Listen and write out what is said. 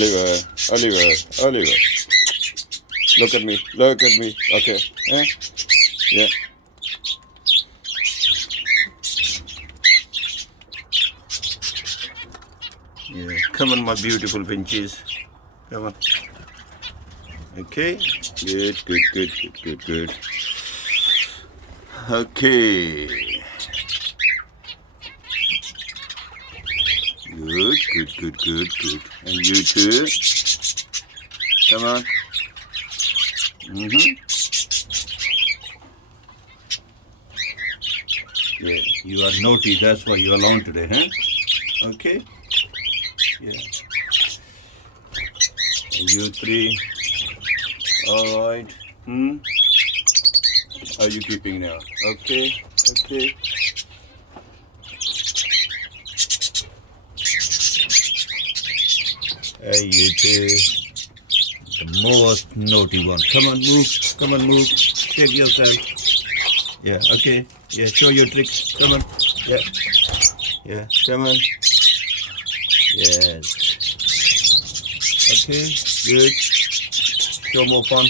Oliver, Oliver, Oliver. Look at me, look at me. Okay. Yeah. Yeah. Come on, my beautiful pinches. Come on. Okay. Good, good, good, good, good, good. Okay. Good, good, good, good, good. And you too. Come on. Yeah, you are naughty. That's why you are alone today, huh? Okay. Yeah. And you three. All right. How are you keeping now? Okay. Okay. Hey, you two. The most naughty one. Come on, move. Come on, move. Shake yourself. Yeah, okay. Yeah, show your tricks. Come on. Yeah. Yeah, come on. Yes. Okay, good. Show more fun.